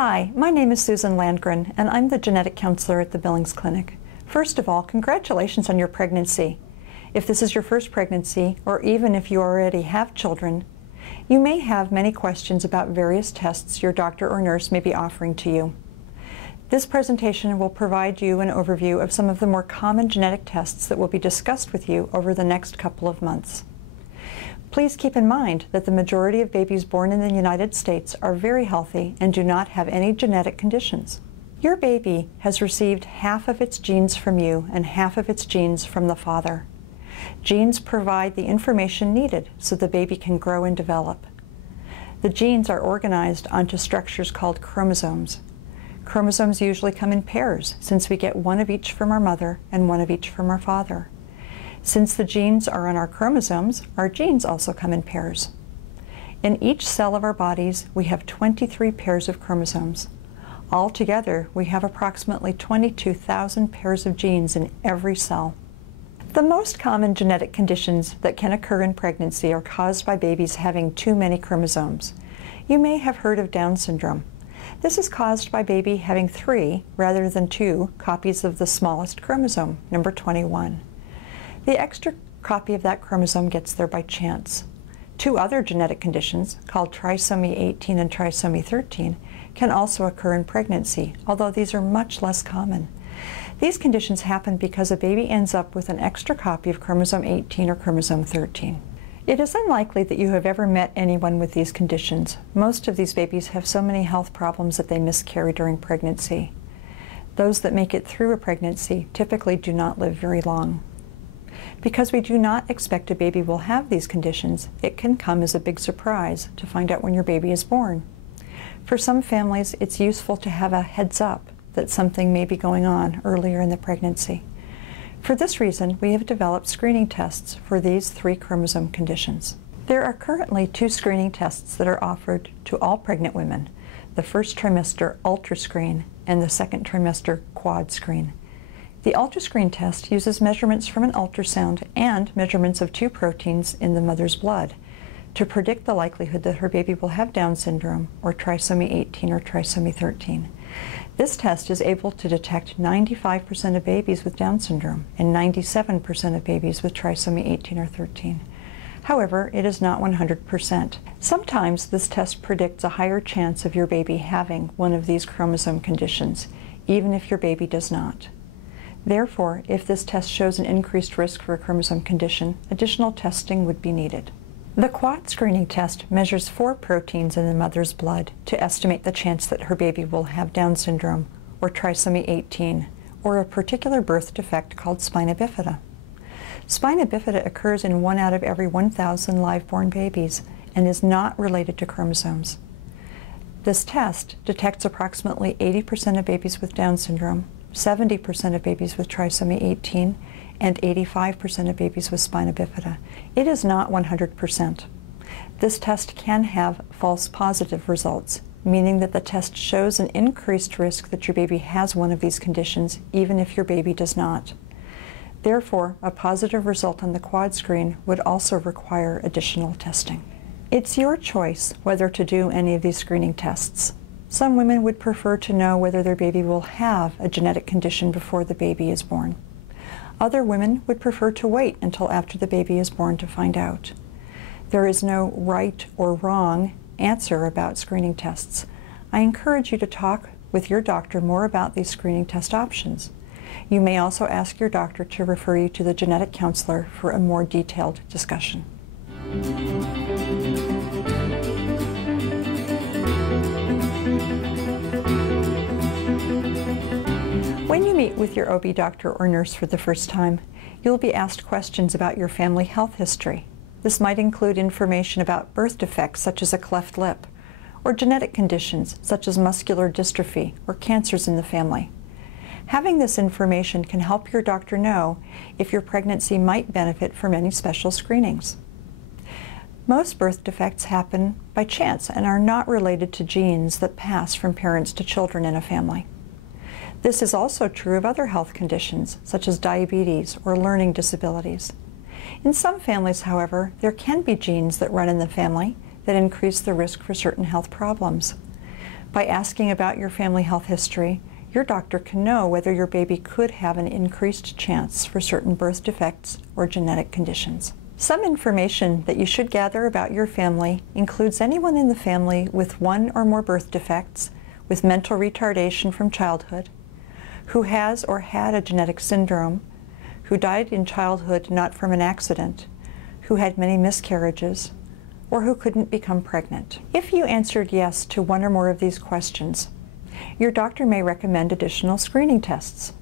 Hi, my name is Susan Landgren, and I'm the genetic counselor at the Billings Clinic. First of all, congratulations on your pregnancy. If this is your first pregnancy, or even if you already have children, you may have many questions about various tests your doctor or nurse may be offering to you. This presentation will provide you an overview of some of the more common genetic tests that will be discussed with you over the next couple of months. Please keep in mind that the majority of babies born in the United States are very healthy and do not have any genetic conditions. Your baby has received half of its genes from you and half of its genes from the father. Genes provide the information needed so the baby can grow and develop. The genes are organized onto structures called chromosomes. Chromosomes usually come in pairs, since we get one of each from our mother and one of each from our father. Since the genes are on our chromosomes, our genes also come in pairs. In each cell of our bodies, we have 23 pairs of chromosomes. Altogether, we have approximately 22,000 pairs of genes in every cell. The most common genetic conditions that can occur in pregnancy are caused by babies having too many chromosomes. You may have heard of Down syndrome. This is caused by baby having 3 rather than 2 copies of the smallest chromosome, number 21. The extra copy of that chromosome gets there by chance. 2 other genetic conditions, called trisomy 18 and trisomy 13, can also occur in pregnancy, although these are much less common. These conditions happen because a baby ends up with an extra copy of chromosome 18 or chromosome 13. It is unlikely that you have ever met anyone with these conditions. Most of these babies have so many health problems that they miscarry during pregnancy. Those that make it through a pregnancy typically do not live very long. Because we do not expect a baby will have these conditions, it can come as a big surprise to find out when your baby is born. For some families, it's useful to have a heads up that something may be going on earlier in the pregnancy. For this reason, we have developed screening tests for these 3 chromosome conditions. There are currently 2 screening tests that are offered to all pregnant women, the first trimester Ultrascreen and the second trimester Quad Screen. The Ultrascreen test uses measurements from an ultrasound and measurements of 2 proteins in the mother's blood to predict the likelihood that her baby will have Down syndrome, or trisomy 18 or trisomy 13. This test is able to detect 95% of babies with Down syndrome and 97% of babies with trisomy 18 or 13. However, it is not 100%. Sometimes this test predicts a higher chance of your baby having one of these chromosome conditions, even if your baby does not. Therefore, if this test shows an increased risk for a chromosome condition, additional testing would be needed. The Quad Screening test measures 4 proteins in the mother's blood to estimate the chance that her baby will have Down syndrome, or trisomy 18, or a particular birth defect called spina bifida. Spina bifida occurs in 1 out of every 1,000 live-born babies and is not related to chromosomes. This test detects approximately 80% of babies with Down syndrome, 70% of babies with trisomy 18, and 85% of babies with spina bifida. It is not 100%. This test can have false positive results, meaning that the test shows an increased risk that your baby has one of these conditions, even if your baby does not. Therefore, a positive result on the Quad Screen would also require additional testing. It's your choice whether to do any of these screening tests. Some women would prefer to know whether their baby will have a genetic condition before the baby is born. Other women would prefer to wait until after the baby is born to find out. There is no right or wrong answer about screening tests. I encourage you to talk with your doctor more about these screening test options. You may also ask your doctor to refer you to the genetic counselor for a more detailed discussion. When you meet with your OB doctor or nurse for the first time, you'll be asked questions about your family health history. This might include information about birth defects such as a cleft lip, or genetic conditions such as muscular dystrophy or cancers in the family. Having this information can help your doctor know if your pregnancy might benefit from any special screenings. Most birth defects happen by chance and are not related to genes that pass from parents to children in a family. This is also true of other health conditions, such as diabetes or learning disabilities. In some families, however, there can be genes that run in the family that increase the risk for certain health problems. By asking about your family health history, your doctor can know whether your baby could have an increased chance for certain birth defects or genetic conditions. Some information that you should gather about your family includes anyone in the family with one or more birth defects, with mental retardation from childhood, who has or had a genetic syndrome, who died in childhood not from an accident, who had many miscarriages, or who couldn't become pregnant. If you answered yes to one or more of these questions, your doctor may recommend additional screening tests.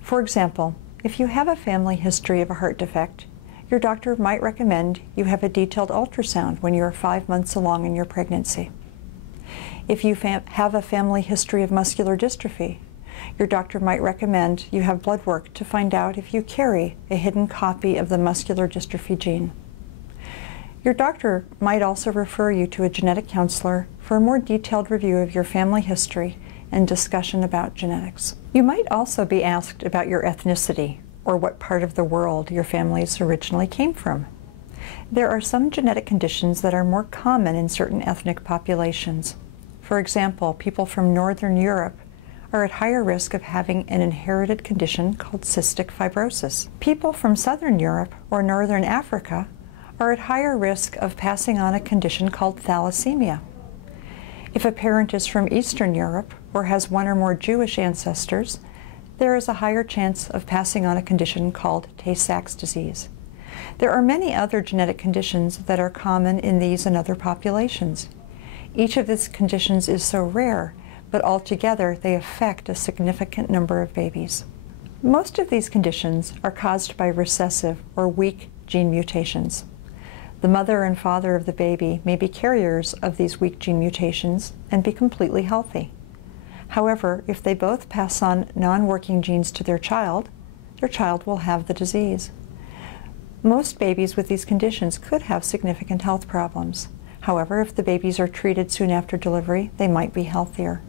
For example, if you have a family history of a heart defect, your doctor might recommend you have a detailed ultrasound when you are 5 months along in your pregnancy. If you have a family history of muscular dystrophy, your doctor might recommend you have blood work to find out if you carry a hidden copy of the muscular dystrophy gene. Your doctor might also refer you to a genetic counselor for a more detailed review of your family history and discussion about genetics. You might also be asked about your ethnicity, or what part of the world your families originally came from. There are some genetic conditions that are more common in certain ethnic populations. For example, people from Northern Europe are at higher risk of having an inherited condition called cystic fibrosis. People from Southern Europe or Northern Africa are at higher risk of passing on a condition called thalassemia. If a parent is from Eastern Europe or has one or more Jewish ancestors, there is a higher chance of passing on a condition called Tay-Sachs disease. There are many other genetic conditions that are common in these and other populations. Each of these conditions is so rare, but altogether they affect a significant number of babies. Most of these conditions are caused by recessive or weak gene mutations. The mother and father of the baby may be carriers of these weak gene mutations and be completely healthy. However, if they both pass on non-working genes to their child will have the disease. Most babies with these conditions could have significant health problems. However, if the babies are treated soon after delivery, they might be healthier.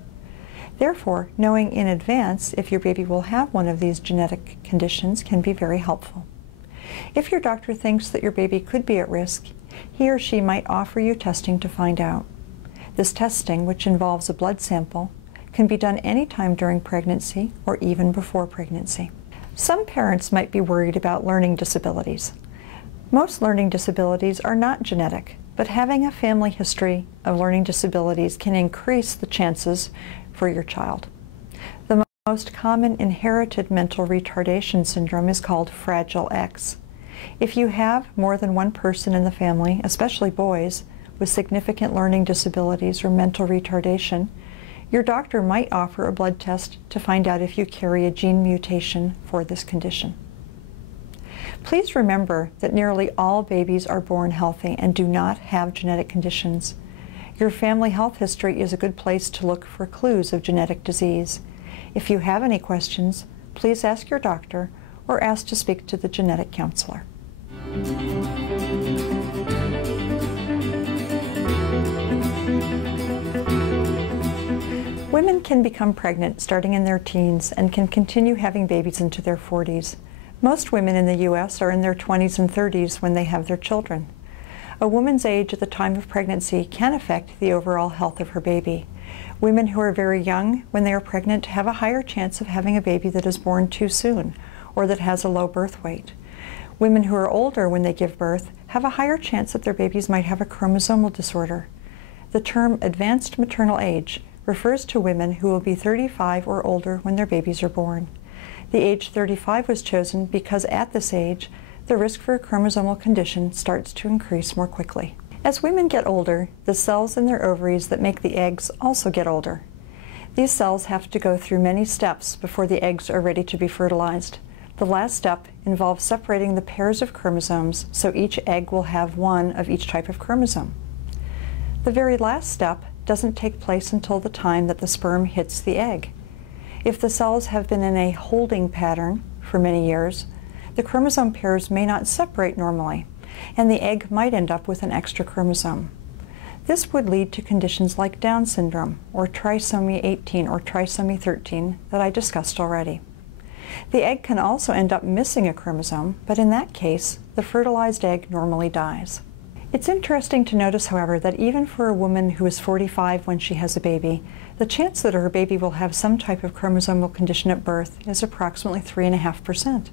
Therefore, knowing in advance if your baby will have one of these genetic conditions can be very helpful. If your doctor thinks that your baby could be at risk, he or she might offer you testing to find out. This testing, which involves a blood sample, can be done anytime during pregnancy or even before pregnancy. Some parents might be worried about learning disabilities. Most learning disabilities are not genetic, but having a family history of learning disabilities can increase the chances for your child. The most common inherited mental retardation syndrome is called Fragile X. If you have more than one person in the family, especially boys, with significant learning disabilities or mental retardation, your doctor might offer a blood test to find out if you carry a gene mutation for this condition. Please remember that nearly all babies are born healthy and do not have genetic conditions. Your family health history is a good place to look for clues of genetic disease. If you have any questions, please ask your doctor or ask to speak to the genetic counselor. Women can become pregnant starting in their teens and can continue having babies into their 40s. Most women in the U.S. are in their 20s and 30s when they have their children. A woman's age at the time of pregnancy can affect the overall health of her baby. Women who are very young when they are pregnant have a higher chance of having a baby that is born too soon or that has a low birth weight. Women who are older when they give birth have a higher chance that their babies might have a chromosomal disorder. The term advanced maternal age refers to women who will be 35 or older when their babies are born. The age 35 was chosen because at this age, the risk for a chromosomal condition starts to increase more quickly. As women get older, the cells in their ovaries that make the eggs also get older. These cells have to go through many steps before the eggs are ready to be fertilized. The last step involves separating the pairs of chromosomes so each egg will have one of each type of chromosome. The very last step doesn't take place until the time that the sperm hits the egg. If the cells have been in a holding pattern for many years, the chromosome pairs may not separate normally, and the egg might end up with an extra chromosome. This would lead to conditions like Down syndrome, or trisomy 18 or trisomy 13 that I discussed already. The egg can also end up missing a chromosome, but in that case, the fertilized egg normally dies. It's interesting to notice, however, that even for a woman who is 45 when she has a baby, the chance that her baby will have some type of chromosomal condition at birth is approximately 3.5%.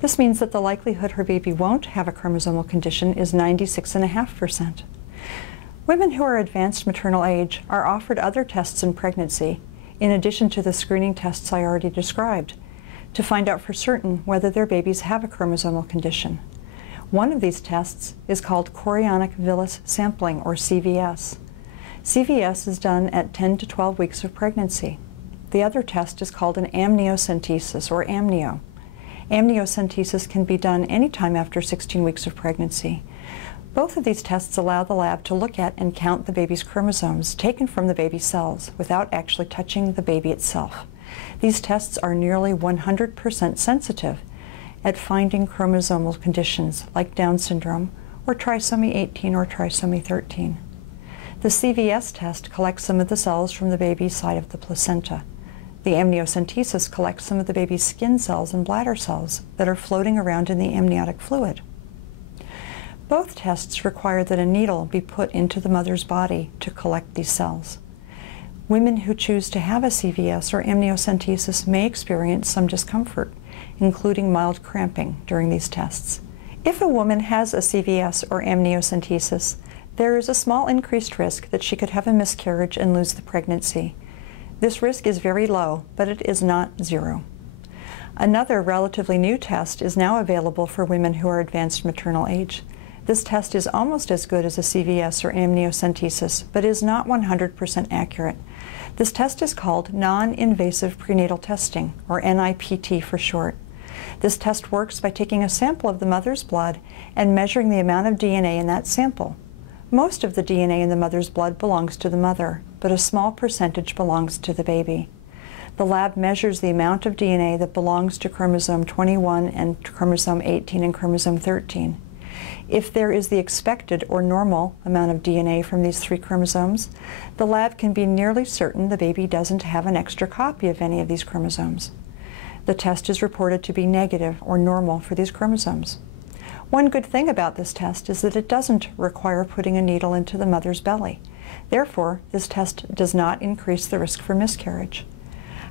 This means that the likelihood her baby won't have a chromosomal condition is 96.5%. Women who are advanced maternal age are offered other tests in pregnancy, in addition to the screening tests I already described, to find out for certain whether their babies have a chromosomal condition. One of these tests is called chorionic villus sampling, or CVS. CVS is done at 10 to 12 weeks of pregnancy. The other test is called an amniocentesis, or amnio. Amniocentesis can be done anytime after 16 weeks of pregnancy. Both of these tests allow the lab to look at and count the baby's chromosomes taken from the baby's cells without actually touching the baby itself. These tests are nearly 100% sensitive at finding chromosomal conditions like Down syndrome or trisomy 18 or trisomy 13. The CVS test collects some of the cells from the baby's side of the placenta. The amniocentesis collects some of the baby's skin cells and bladder cells that are floating around in the amniotic fluid. Both tests require that a needle be put into the mother's body to collect these cells. Women who choose to have a CVS or amniocentesis may experience some discomfort, including mild cramping during these tests. If a woman has a CVS or amniocentesis, there is a small increased risk that she could have a miscarriage and lose the pregnancy. This risk is very low, but it is not zero. Another relatively new test is now available for women who are advanced maternal age. This test is almost as good as a CVS or amniocentesis, but is not 100% accurate. This test is called non-invasive prenatal testing, or NIPT for short. This test works by taking a sample of the mother's blood and measuring the amount of DNA in that sample. Most of the DNA in the mother's blood belongs to the mother, but a small percentage belongs to the baby. The lab measures the amount of DNA that belongs to chromosome 21 and chromosome 18 and chromosome 13. If there is the expected or normal amount of DNA from these three chromosomes, the lab can be nearly certain the baby doesn't have an extra copy of any of these chromosomes. The test is reported to be negative or normal for these chromosomes. One good thing about this test is that it doesn't require putting a needle into the mother's belly. Therefore, this test does not increase the risk for miscarriage.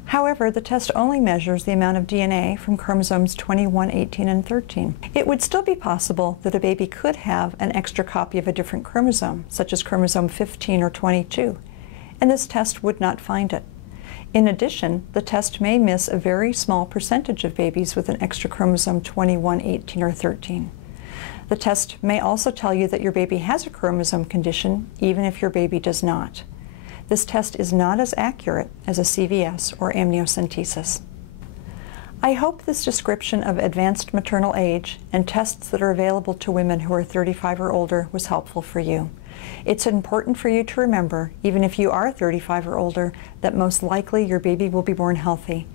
However, the test only measures the amount of DNA from chromosomes 21, 18, and 13. It would still be possible that a baby could have an extra copy of a different chromosome, such as chromosome 15 or 22, and this test would not find it. In addition, the test may miss a very small percentage of babies with an extra chromosome 21, 18, or 13. The test may also tell you that your baby has a chromosome condition, even if your baby does not. This test is not as accurate as a CVS or amniocentesis. I hope this description of advanced maternal age and tests that are available to women who are 35 or older was helpful for you. It's important for you to remember, even if you are 35 or older, that most likely your baby will be born healthy.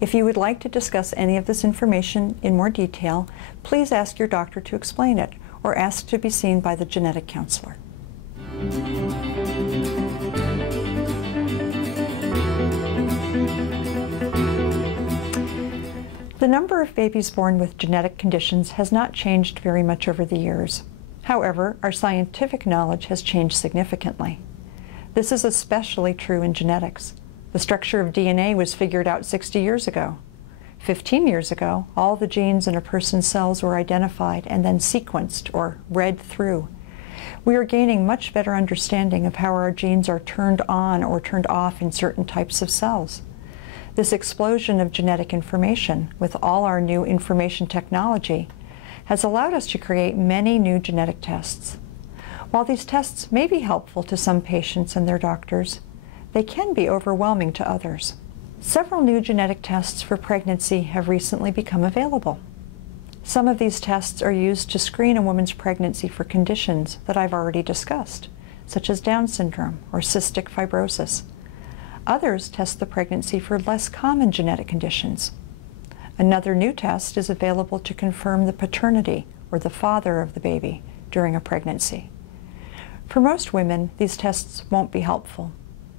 If you would like to discuss any of this information in more detail, please ask your doctor to explain it or ask to be seen by the genetic counselor. The number of babies born with genetic conditions has not changed very much over the years. However, our scientific knowledge has changed significantly. This is especially true in genetics. The structure of DNA was figured out 60 years ago. 15 years ago, all the genes in a person's cells were identified and then sequenced or read through. We are gaining much better understanding of how our genes are turned on or turned off in certain types of cells. This explosion of genetic information, with all our new information technology, has allowed us to create many new genetic tests. While these tests may be helpful to some patients and their doctors, they can be overwhelming to others. Several new genetic tests for pregnancy have recently become available. Some of these tests are used to screen a woman's pregnancy for conditions that I've already discussed, such as Down syndrome or cystic fibrosis. Others test the pregnancy for less common genetic conditions. Another new test is available to confirm the paternity or the father of the baby during a pregnancy. For most women, these tests won't be helpful.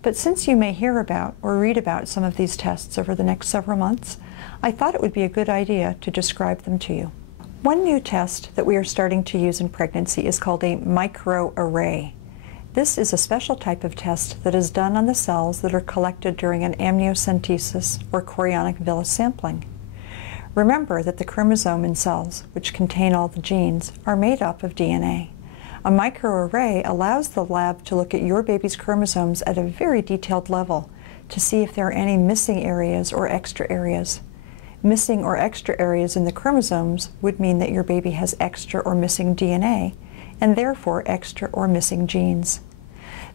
But since you may hear about or read about some of these tests over the next several months, I thought it would be a good idea to describe them to you. One new test that we are starting to use in pregnancy is called a microarray. This is a special type of test that is done on the cells that are collected during an amniocentesis or chorionic villus sampling. Remember that the chromosome in cells, which contain all the genes, are made up of DNA. A microarray allows the lab to look at your baby's chromosomes at a very detailed level to see if there are any missing areas or extra areas. Missing or extra areas in the chromosomes would mean that your baby has extra or missing DNA, and therefore extra or missing genes.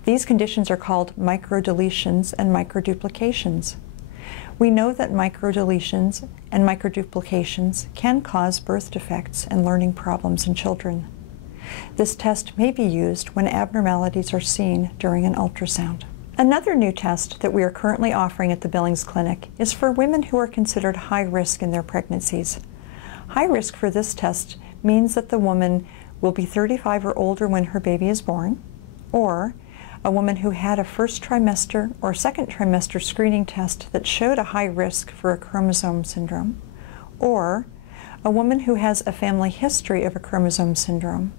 These conditions are called microdeletions and microduplications. We know that microdeletions and microduplications can cause birth defects and learning problems in children. This test may be used when abnormalities are seen during an ultrasound. Another new test that we are currently offering at the Billings Clinic is for women who are considered high risk in their pregnancies. High risk for this test means that the woman will be 35 or older when her baby is born, or a woman who had a first trimester or second trimester screening test that showed a high risk for a chromosome syndrome, or a woman who has a family history of a chromosome syndrome,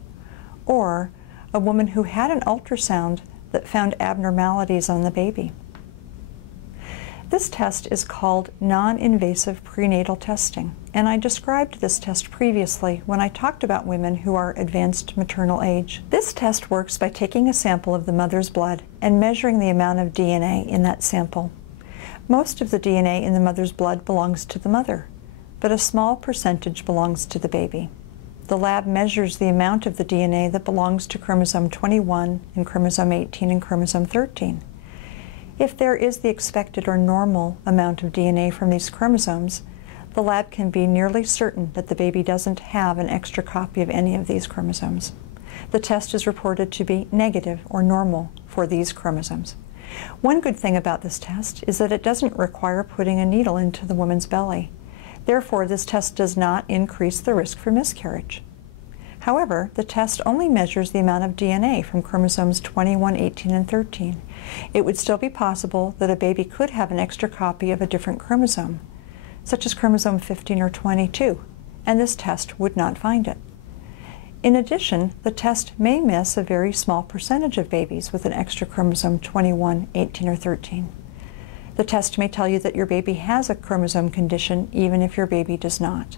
or a woman who had an ultrasound that found abnormalities on the baby. This test is called non-invasive prenatal testing, and I described this test previously when I talked about women who are advanced maternal age. This test works by taking a sample of the mother's blood and measuring the amount of DNA in that sample. Most of the DNA in the mother's blood belongs to the mother, but a small percentage belongs to the baby. The lab measures the amount of the DNA that belongs to chromosome 21 and chromosome 18 and chromosome 13. If there is the expected or normal amount of DNA from these chromosomes, the lab can be nearly certain that the baby doesn't have an extra copy of any of these chromosomes. The test is reported to be negative or normal for these chromosomes. One good thing about this test is that it doesn't require putting a needle into the woman's belly. Therefore, this test does not increase the risk for miscarriage. However, the test only measures the amount of DNA from chromosomes 21, 18, and 13. It would still be possible that a baby could have an extra copy of a different chromosome, such as chromosome 15 or 22, and this test would not find it. In addition, the test may miss a very small percentage of babies with an extra chromosome 21, 18, or 13. The test may tell you that your baby has a chromosome condition even if your baby does not.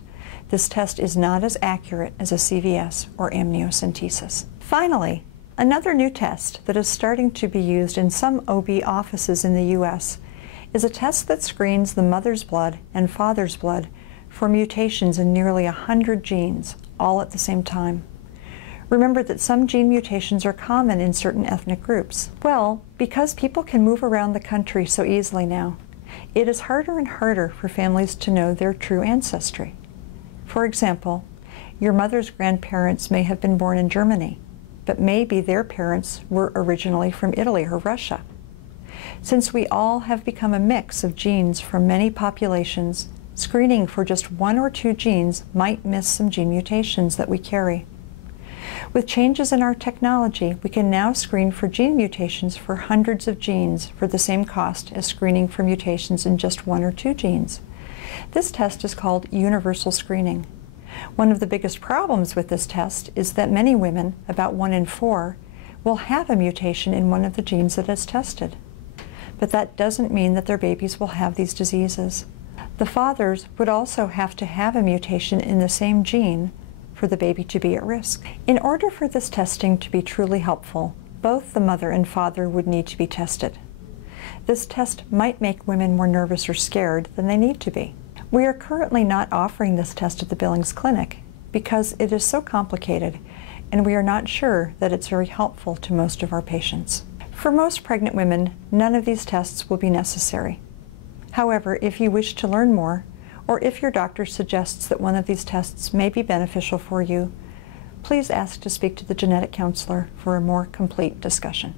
This test is not as accurate as a CVS or amniocentesis. Finally, another new test that is starting to be used in some OB offices in the U.S. is a test that screens the mother's blood and father's blood for mutations in nearly 100 genes, all at the same time. Remember that some gene mutations are common in certain ethnic groups. Well, because people can move around the country so easily now, it is harder and harder for families to know their true ancestry. For example, your mother's grandparents may have been born in Germany, but maybe their parents were originally from Italy or Russia. Since we all have become a mix of genes from many populations, screening for just one or two genes might miss some gene mutations that we carry. With changes in our technology, we can now screen for gene mutations for hundreds of genes for the same cost as screening for mutations in just one or two genes. This test is called universal screening. One of the biggest problems with this test is that many women, about 1 in 4, will have a mutation in one of the genes that is tested. But that doesn't mean that their babies will have these diseases. The fathers would also have to have a mutation in the same gene for the baby to be at risk. In order for this testing to be truly helpful, both the mother and father would need to be tested. This test might make women more nervous or scared than they need to be. We are currently not offering this test at the Billings Clinic because it is so complicated and we are not sure that it's very helpful to most of our patients. For most pregnant women, none of these tests will be necessary. However, if you wish to learn more, or if your doctor suggests that one of these tests may be beneficial for you, please ask to speak to the genetic counselor for a more complete discussion.